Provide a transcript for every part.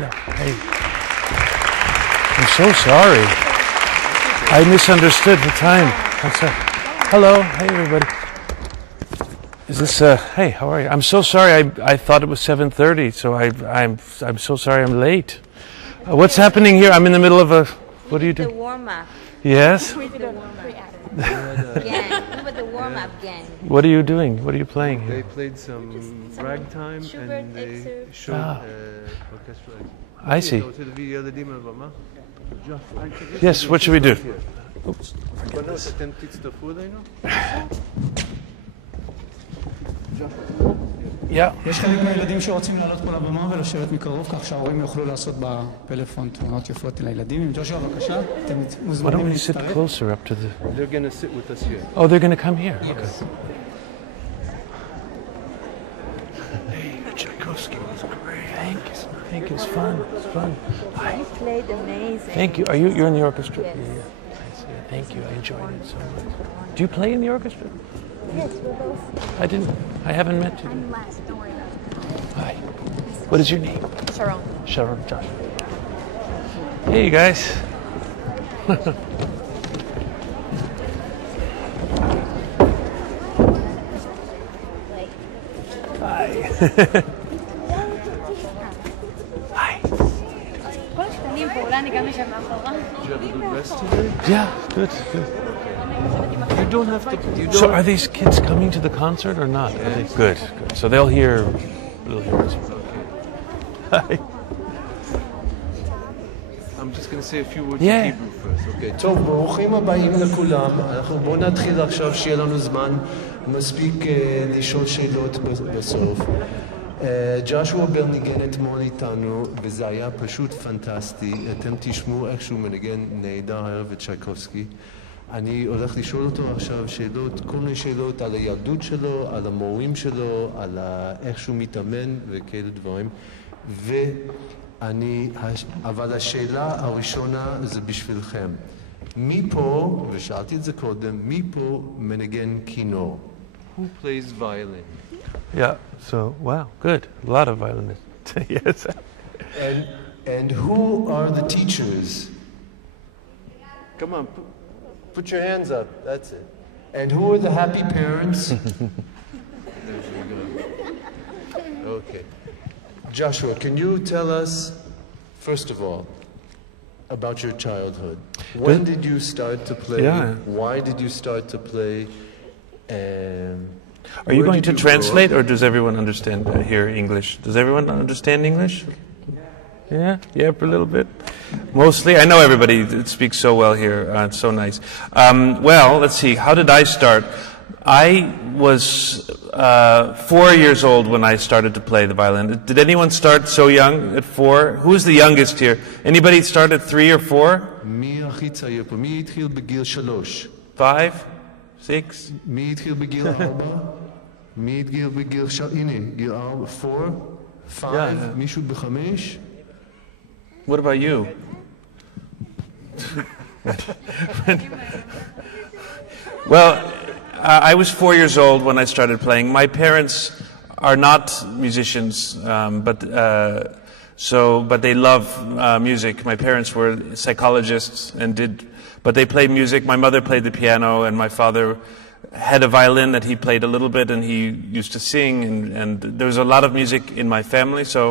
No. Hey. I'm so sorry. I misunderstood the time. I'm sorry. Hello. Hey, everybody. Is this, hey, how are you? I'm so sorry. I thought it was 7:30, so I'm so sorry I'm late. What's happening here? I'm in the middle of a, what do you do? The warm-up. Yes? We did a warm-up gang. We were the warm-up gang. What are you doing? What are you playing here? They played some ragtime and they showed orchestral. I see. Yes, what should we do? Oops. Yeah. יש חלק מהילדים שרוצים לעלות פה לבמה ולשבת מקרוב כך שההורים יוכלו לעשות בפלאפון תמונות יפות לילדים. עם ג'ושוע, בבקשה, אתם מוזמנים להצטרף. Why don't we sit closer up to the... They're going to sit with us here. Oh, they're going to come here? Yes. Okay. Hey, Tchaikovsky was great. Thank you. It's fun. It's fun. Hi. He played amazing. Thank you. You're in the orchestra? Yes. Yeah. I see. Thank you. I enjoyed it so much. Do you play in the orchestra? Yes, we're both. I haven't met you. I'm last, don't worry about it. Hi. What is your name? Sharon. Sharon Josh. Hey, you guys. Hi. Hi. Did you have a good rest today? Yeah, good. You don't have to. You don't. So are these kids coming to the concert or not? Are they? Good. So they'll hear us. Hi. I'm just going to say a few words Yeah. in Hebrew first. Okay. טוב, ברוכים הבאים לכולם. בואו נתחיל עכשיו שיהיה לנו זמן מספיק לשאול שאלות בסוף. ג'ושוע בר ניגן אתמול איתנו, וזה היה פשוט פנטסטי. אתם תשמעו איך שהוא מנגן נהדר הערב את צ'ייקובסקי. אני הולך לשאול אותו עכשיו שאלות, כל מיני שאלות על הילדות שלו, על המורים שלו, על איך שהוא מתאמן וכאלה דברים. אבל השאלה הראשונה זה בשבילכם. מי פה, ושאלתי את זה קודם, מי פה מנגן כינור? Who plays violin? Yeah. So wow, good. A lot of violinists. Yes. And who are the teachers? Come on, Put your hands up. That's it. And who are the happy parents? there we go. Okay. Joshua, can you tell us, first of all, about your childhood? When did you start to play? Yeah. Why did you start to play? Are you going to translate, or does everyone understand hear English? Does everyone understand English? Yeah, a little bit. Mostly, I know everybody speaks so well here. It's so nice. Well, let's see. How did I start? I was 4 years old when I started to play the violin. Did anyone start so young at 4? Who is the youngest here? Anybody start at 3 or 4? 5? 6? 4? 5? מישהו ב5? What about you? Well, I was 4 years old when I started playing. My parents are not musicians, but they love music. My parents were psychologists but they played music. My mother played the piano, and my father had a violin that he played a little bit, and he used to sing, and there was a lot of music in my family, so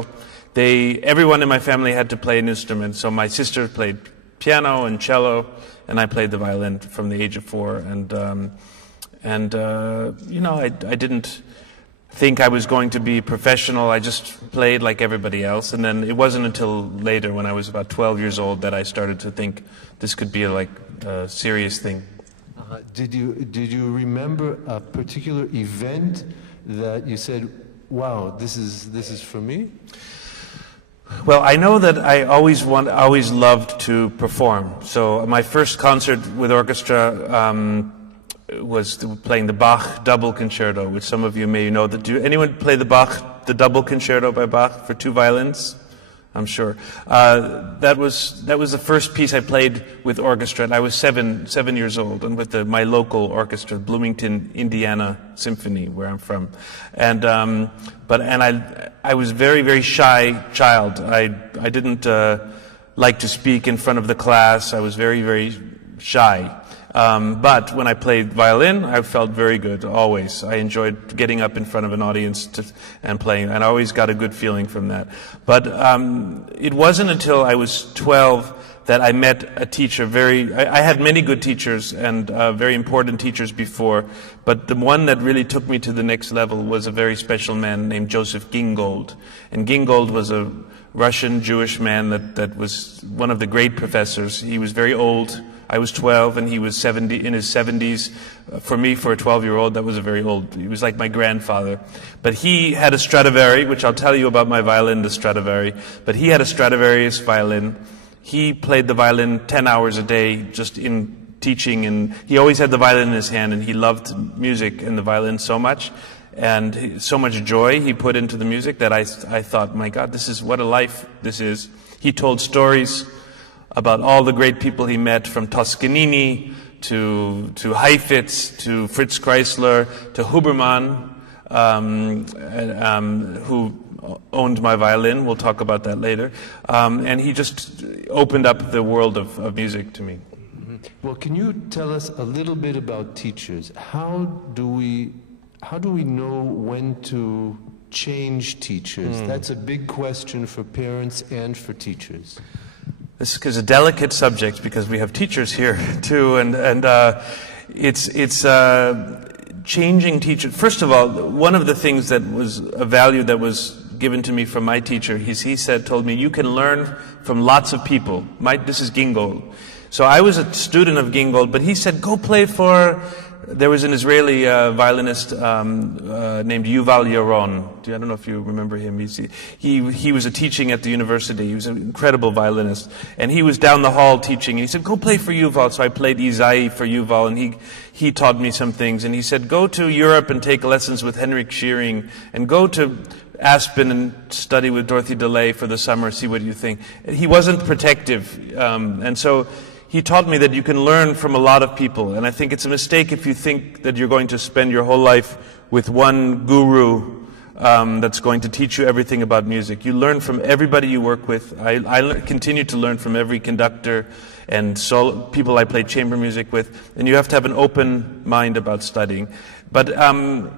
everyone in my family had to play an instrument. So my sister played piano and cello, and I played the violin from the age of 4. I didn't think I was going to be professional. I just played like everybody else. And then it wasn't until later, when I was about 12 years old, that I started to think this could be a serious thing. Did you remember a particular event that you said, wow, this is for me? Well, I know that I always loved to perform. So my first concert with orchestra was playing the Bach double concerto, which some of you may know. Do anyone play the double concerto by Bach for 2 violins? I'm sure. That was the first piece I played with orchestra, and I was seven years old, and with my local orchestra, Bloomington, Indiana Symphony, where I'm from. And I was very, very shy child. I didn't like to speak in front of the class. I was very, very shy. But when I played violin, I felt very good, always. I enjoyed getting up in front of an audience and playing, and I always got a good feeling from that. But it wasn't until I was 12 that I met a teacher. I had many good teachers and very important teachers before, but the one that really took me to the next level was a very special man named Joseph Gingold. And Gingold was a Russian Jewish man that was one of the great professors. He was very old. I was 12 and he was in his 70s. For me, for a 12-year-old, that was a very old. He was like my grandfather. But he had a Stradivari, which I'll tell you about my violin, the Stradivari. But he had a Stradivarius violin. He played the violin 10 hours a day just in teaching, and he always had the violin in his hand, and he loved music and the violin so much. And so much joy he put into the music that I thought, my God, what a life this is. He told stories about all the great people he met, from Toscanini to Heifetz to Fritz Kreisler to Huberman, who owned my violin. We'll talk about that later. And he just opened up the world of music to me. Mm-hmm. Well, can you tell us a little bit about teachers? How do we know when to change teachers? That's a big question for parents and for teachers. This is a delicate subject because we have teachers here too, and it's changing teachers. First of all, one of the things that was a value that was given to me from my teacher, he told me, you can learn from lots of people. This is Gingold. So I was a student of Gingold, but he said, go play for. There was an Israeli violinist named Yuval Yaron. I don't know if you remember him. He was teaching at the university. He was an incredible violinist. And he was down the hall teaching. And he said, go play for Yuval. So I played Izai for Yuval, and he taught me some things. And he said, go to Europe and take lessons with Henrik Shearing, and go to Aspen and study with Dorothy DeLay for the summer, see what you think. He wasn't protective. And so he taught me that you can learn from a lot of people, and I think it's a mistake if you think that you're going to spend your whole life with one guru that's going to teach you everything about music. You learn from everybody you work with. I continue to learn from every conductor and people I play chamber music with, and you have to have an open mind about studying. But a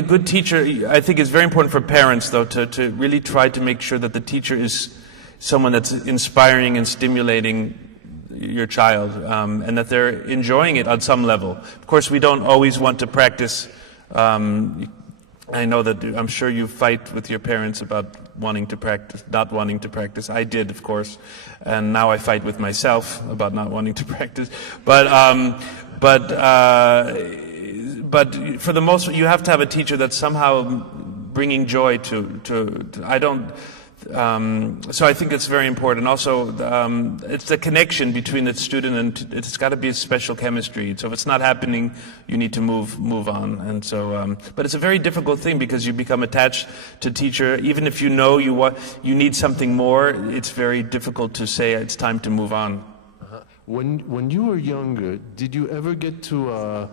good teacher, I think, is very important for parents, though, to really try to make sure that the teacher is someone that's inspiring and stimulating your child, and that they're enjoying it on some level. Of course, we don't always want to practice. I know that I'm sure you fight with your parents about wanting to practice, not wanting to practice. I did, of course, and now I fight with myself about not wanting to practice. But for the most part, you have to have a teacher that's somehow bringing joy so I think it's very important. Also, it's the connection between the student and it's got to be a special chemistry. So if it's not happening, you need to move on. And so, but it's a very difficult thing because you become attached to teacher. Even if you know you need something more, it's very difficult to say it's time to move on. When you were younger, did you ever get to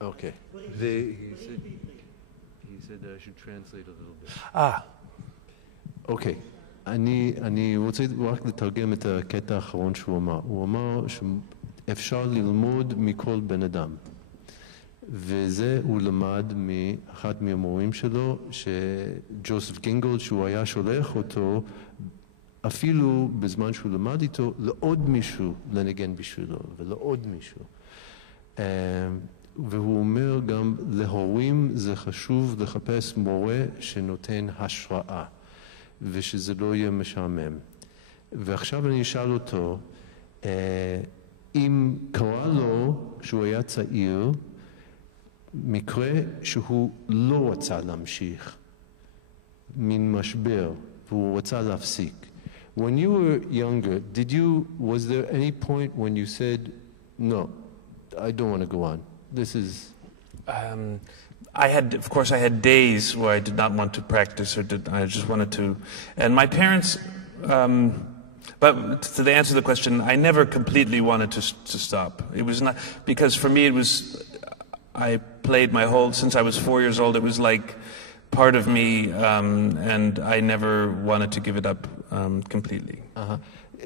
Okay. He said I should translate a little bit. Okay. אני רוצה רק לתרגם את הקטע האחרון שהוא אמר. הוא אמר שאפשר ללמוד מכל בן אדם. וזה הוא למד מאחד מהמורים שלו, שג'וסף גינגולד, שהוא היה שולח אותו, אפילו בזמן שהוא למד איתו, לעוד מישהו לנגן בשבילו, ולעוד מישהו. והוא אומר גם, להורים זה חשוב לחפש מורה שנותן השראה, ושזה לא יהיה משעמם. ועכשיו אני אשאל אותו, אם קרה לו, כשהוא היה צעיר, מקרה שהוא לא רצה להמשיך, מין משבר, והוא רצה להפסיק. When you were younger, was there any point when you said, no, I don't want to go on? This is... Of course, I had days where I did not want to practice, I just wanted to. And my parents, but to answer the question, I never completely wanted to stop. It was not, because for me it was, I played since I was 4 years old, it was like part of me, and I never wanted to give it up completely.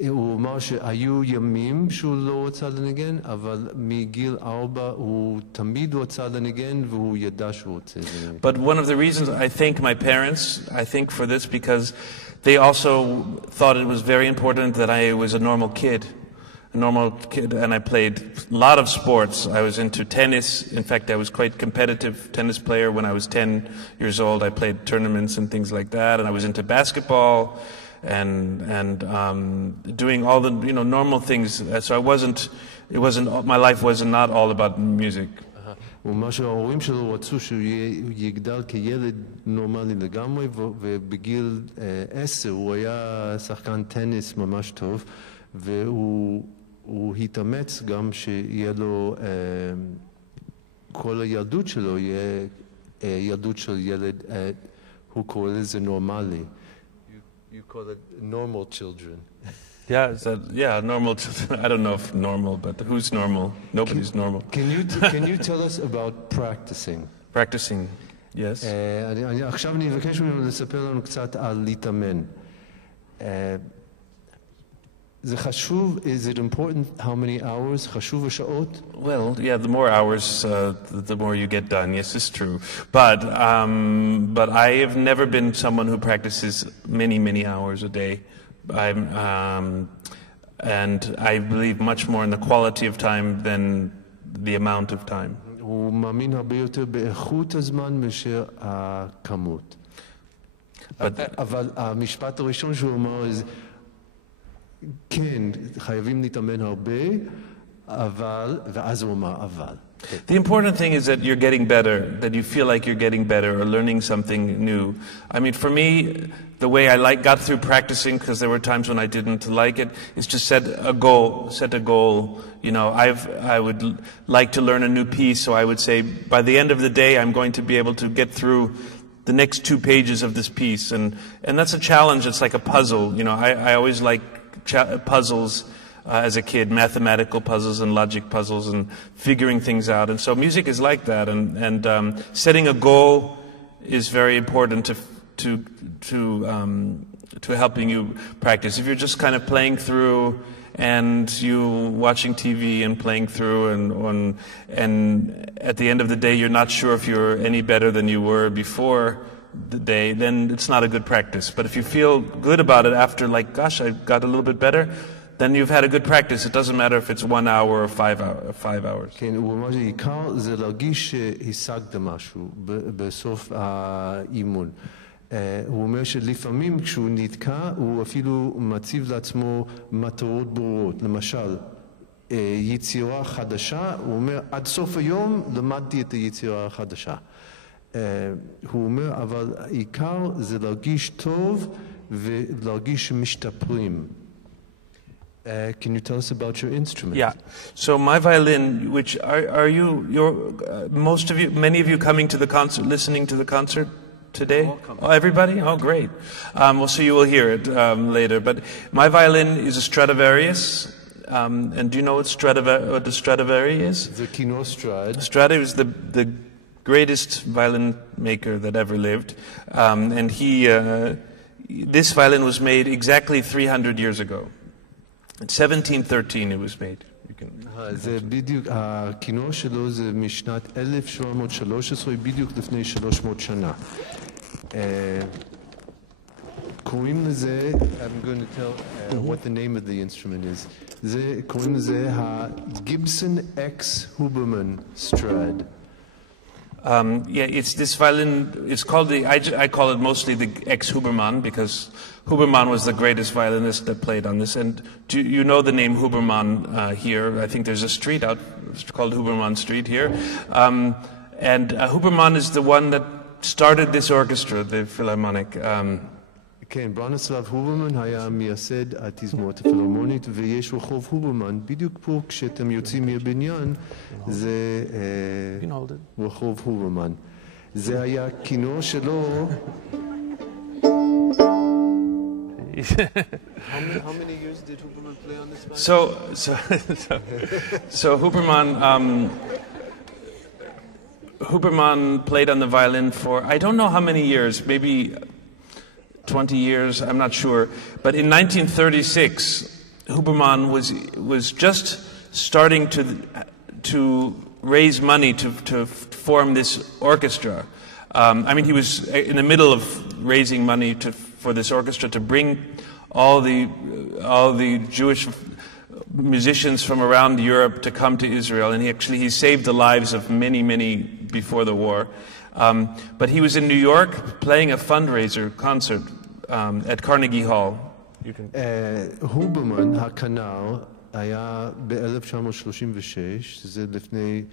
הוא אמר שהיו ימים שהוא לא רצה לנגן, אבל מגיל 4 הוא תמיד רצה לנגן והוא ידע שהוא רוצה לנגן. But one of the reasons I thank my parents, I think for this, because they also thought it was very important that I was a normal kid, and I played a lot of sports. I was into tennis. In fact, I was quite competitive tennis player when I was 10 years old. I played tournaments and things like that, and I was into basketball. And doing all the normal things. So my life was not all about music. ומה שההורים שלו רצו שהוא יגדל כילד נורמלי לגמרי, ובגיל 10 הוא היה שחקן טניס ממש טוב, והוא התאמץ גם שיהיה לו, כל הילדות שלו יהיה ילדות של ילד, הוא קורא לזה נורמלי. You call it normal children. Yeah, normal children. I don't know if normal, but who's normal? Nobody's normal. Can you tell us about practicing? Practicing, yes. עכשיו אני אבקש ממנו לספר לנו קצת על להתאמן. זה חשוב, is it important how many hours? חשוב השעות? Well, yeah, the more hours, the more you get done. Yes, it's true. But I have never been someone who practices many hours a day. And I believe much more in the quality of time than the amount of time. הוא מאמין הרבה יותר באיכות הזמן מאשר הכמות. אבל המשפט הראשון שהוא אמר זה כן, חייבים להתאמן הרבה, ואז הוא אמר אבל. The important thing is that you're getting better, that you feel like you're getting better or learning something new. I mean, for me, the way I got through practicing, because there were times when I didn't like it, is to set a goal. I would like to learn a new piece, so I would say, by the end of the day, I'm going to be able to get through the next 2 pages of this piece. And that's a challenge. It's like a puzzle. I always like puzzles as a kid, mathematical puzzles and logic puzzles and figuring things out. And so music is like that. And setting a goal is very important to helping you practice. If you're just kind of playing through and you watching TV and playing through and at the end of the day you're not sure if you're any better than you were before the day, then it's not a good practice. But if you feel good about it after, like, gosh, I got a little bit better, then you've had a good practice. It doesn't matter if it's 1 hour or 5 hours. כן, הוא אומר שעיקר זה להרגיש שהשגת משהו בסוף האימון. הוא אומר שלפעמים כשהוא נתקע, הוא אפילו מציב לעצמו מטרות ברורות. למשל, יצירה חדשה, הוא אומר, עד סוף היום למדתי את היצירה החדשה. הוא אומר, אבל העיקר זה להרגיש טוב ולהרגיש משתפרים. Can you tell us about your instrument? Yeah. So my violin, which many of you coming to the concert, listening to the concert today? Oh, everybody? Oh, great. Well, so you will hear it later. But my violin is a Stradivarius. And do you know what the Stradivari is? The Kino Strad. Stradivari was the greatest violin maker that ever lived. And this violin was made exactly 300 years ago. In 1713 it was made. זה בדיוק, הכינור שלו זה משנת 1713, בדיוק לפני 300 שנה. קוראים לזה, I'm going to tell what the name of the instrument is. קוראים לזה ה-Gibson X Huberman Strad. It's this violin. It's called I call it mostly the X Huberman because Huberman was the greatest violinist that played on this. And do you know the name Huberman here? I think there's a street out called Huberman Street here. And Huberman is the one that started this orchestra, the Philharmonic. כן, ברניסלב הוברמן היה מייסד התזמורת הפילהרמונית, ויש רחוב הוברמן, בדיוק פה כשאתם יוצאים מהבניין, זה רחוב הוברמן. זה היה כינור שלו. How many years did Huberman play on this violin? So Huberman played on the violin for, I don't know how many years, maybe 20 years, I'm not sure. But in 1936, Huberman was just starting to raise money to form this orchestra. I mean, he was in the middle of raising money for this orchestra to bring all the Jewish musicians from around Europe to come to Israel, and he saved the lives of many before the war. But he was in New York playing a fundraiser concert at Carnegie Hall. Huberman הכנר היה ב-1936, זה לפני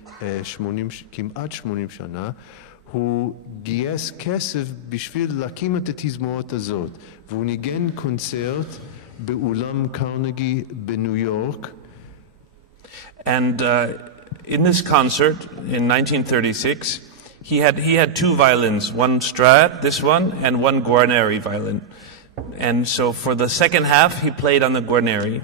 כמעט 80 שנה, הוא גייס כסף בשביל להקים את התזמורת הזאת, והוא ניגן קונצרט באולם קרנגי בניו יורק. And in this concert in 1936, he had two violins, one Strad, this one, and one Guarneri violin. And so for the second half, he played on the Guarneri.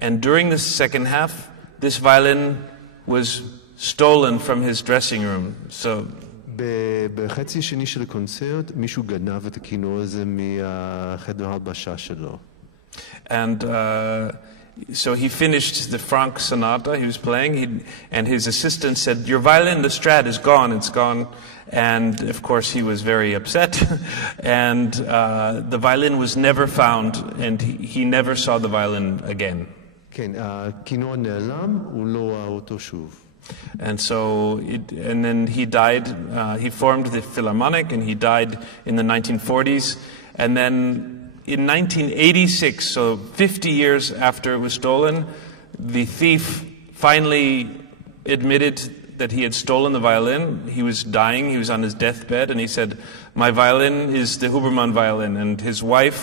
And during the second half, this violin was stolen from his dressing room. So בחצי השני של הקונצרט, מישהו גנב את הכינור הזה מהחדר הלבשה שלו. And so he finished the Franck Sonata he was playing, and his assistant said, "Your violin, the Strad, is gone, it's gone." And of course he was very upset, and the violin was never found, and he never saw the violin again. כן, הכינור נעלם, הוא לא ראה אותו שוב. And so, and then he died, he formed the Philharmonic, and he died in the 1940s, and then in 1986, so 50 years after it was stolen, the thief finally admitted that he had stolen the violin. He was dying, he was on his deathbed, and he said, "My violin is the Huberman violin," and his wife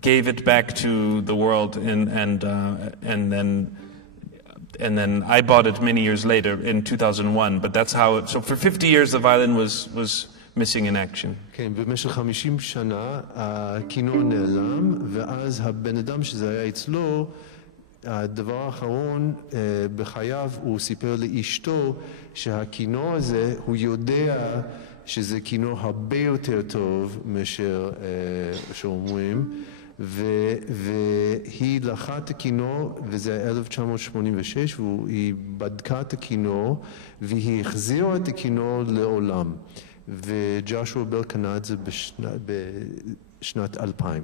gave it back to the world, and then I bought it many years later in 2001, but that's how it, so for 50 years the violin was missing in action. כן, במשך 50 שנה הכינור נעלם, ואז הבן אדם שזה היה אצלו, הדבר האחרון בחייו, הוא סיפר לאשתו שהכינור הזה, הוא יודע שזה כינור הרבה יותר טוב מאשר שאומרים, והיא לקחה את הכינור, וזה היה 1986, והיא בדקה את הכינור, והיא החזירה את הכינור לעולם. וג'ושוע בל קנה את זה בשנת 2000.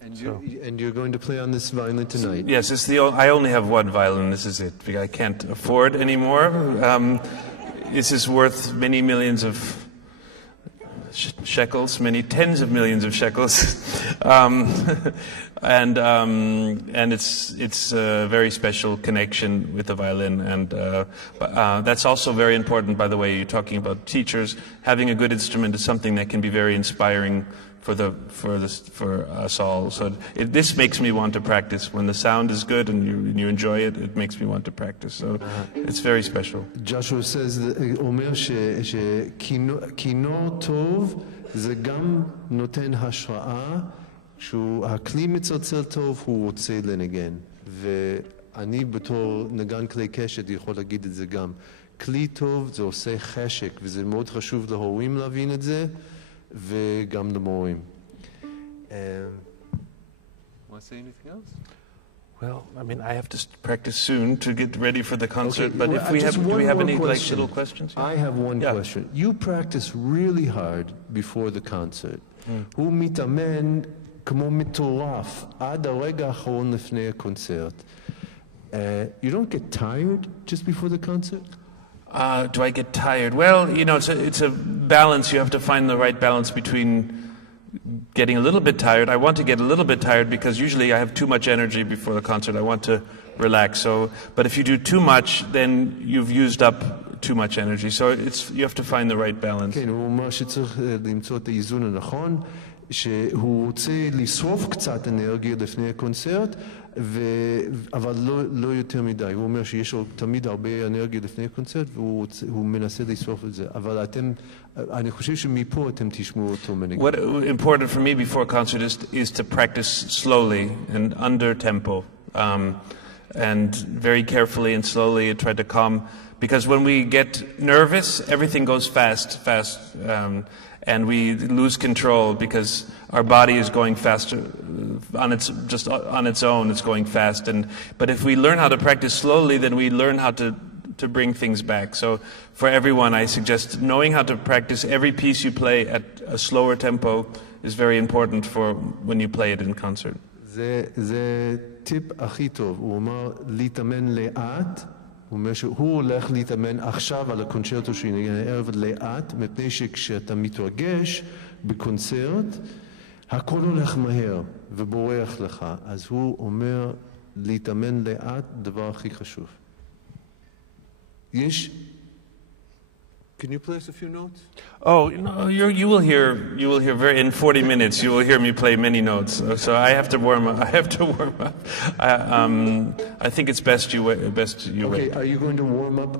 And you're going to play on this violin tonight? Yes, I only have one violin, this is it. I can't afford anymore. This is worth many millions of shekels, many tens of millions of shekels. And it's a very special connection with the violin, and that's also very important. By the way, you're talking about teachers. Having a good instrument is something that can be very inspiring for us all. So this makes me want to practice. When the sound is good and you enjoy it, it makes me want to practice. So it's very special. Joshua says, אומר שכינור טוב זה גם נותן השראה. כשהכלי מצלצל טוב, הוא רוצה לנגן. ואני בתור נגן כלי קשת יכול להגיד את זה גם. כלי טוב זה עושה חשק, וזה מאוד חשוב להורים להבין את זה, וגם למורים. Want to say anything else? Well, I mean, I have to practice soon to get ready for the concert, Okay, but well, do we have any question. little questions? I have one question. You practice really hard before the concert. הוא מתאמן כמו מטורף עד הרגע האחרון לפני הקונצרט. You don't get tired just before the concert? Do I get tired? Well, you know, it's a balance. You have to find the right balance between getting a little bit tired. I want to get a little bit tired because usually I have too much energy before the concert. I want to relax. But if you do too much, then you've used up too much energy. So you have to find the right balance. כן, הוא אומר שצריך למצוא את האיזון הנכון, שהוא רוצה לשרוף קצת אנרגיה לפני הקונצרט, אבל לא יותר מדי. הוא אומר שיש לו תמיד הרבה אנרגיה לפני הקונצרט, והוא מנסה לשרוף את זה. אבל אני חושב שמפה אתם תשמעו אותו מנגן. What important for me before a concert is to practice slowly and under tempo, and very carefully and slowly try to calm. Because when we get nervous, everything goes fast, and we lose control because our body is going faster on its own. It's going fast, but if we learn how to practice slowly, then we learn how to bring things back. So for everyone, I suggest knowing how to practice every piece you play at a slower tempo is very important for when you play it in concert. זה טיפ הכי טוב. הוא אומר להתאמן לאט. הוא אומר שהוא הולך להתאמן עכשיו על הקונצ'רטו שינגן הערב לאט, מפני שכשאתה מתרגש בקונצרט, הכל הולך מהר ובורח לך. אז הוא אומר להתאמן לאט, דבר הכי חשוב. יש... Can you play us a few notes? Oh, no, you will hear in 40 minutes. You will hear me play many notes. So I have to warm up. I think it's best you wait. Okay, are you going to warm up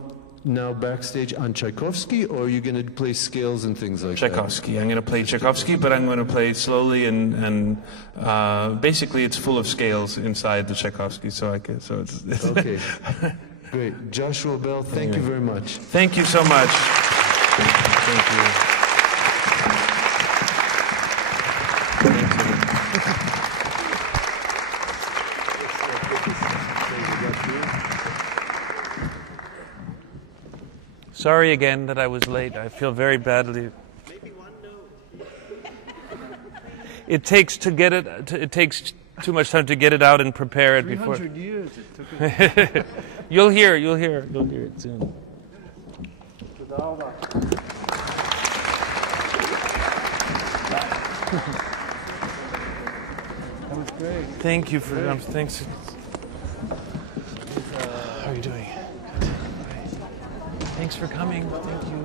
now backstage on Tchaikovsky, or are you going to play scales and things like Tchaikovsky. I'm going to play Tchaikovsky, but I'm going to play it slowly and basically it's full of scales inside the Tchaikovsky. So it's okay. Great, Joshua Bell. Thank you very much. Thank you so much. Thank you. Sorry again that I was late. I feel very badly. It takes it takes too much time to get it out and prepare it before. 300 years it took it. You'll hear it soon. That was great. Thank you for thanks. How are you doing? Thanks for coming. Thank you.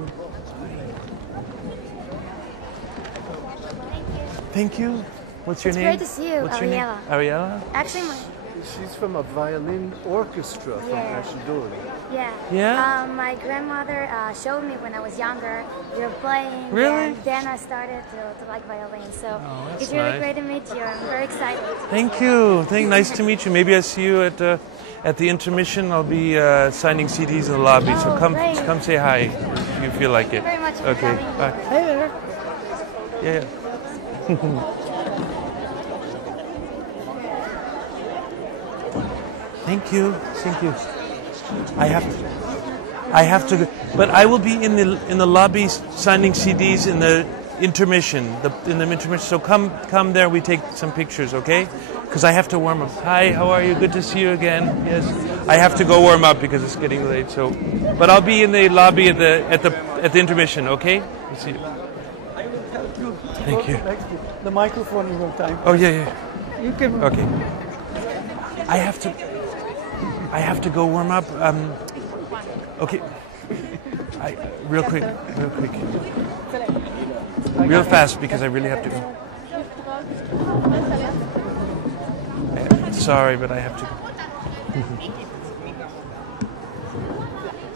Thank you. What's your name? It's great to see you, What's your name? Ariella? Actually, She's from a violin orchestra from Ashdod. my grandmother showed me when I was younger. You're playing. Really? And then I started to like violin. So that's it's really nice. great to meet you. I'm very excited. Thank you. Nice to meet you. Maybe I see you at the intermission. I'll be signing CDs in the lobby. So come say hi if you feel like it. Thank you very much for Okay. coming. Bye. Hey there. Yeah. Thank you. I have to, but I will be in the lobby signing CDs in the intermission. So come there. We take some pictures, okay? Because I have to warm up. Hi, how are you? Good to see you again. Yes, I have to go warm up because it's getting late. So, but I'll be in the lobby at the intermission, okay? We'll see you. Thank you. The microphone is on time. Oh yeah. You can. Okay. I have to go warm up. Okay. Real quick. Real fast because I really have to go. Sorry, but I have to.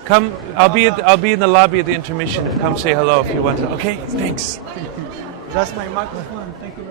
Come. I'll be in the lobby at the intermission. Come say hello if you want to. Okay. Thanks. That's my microphone. Thank you very much.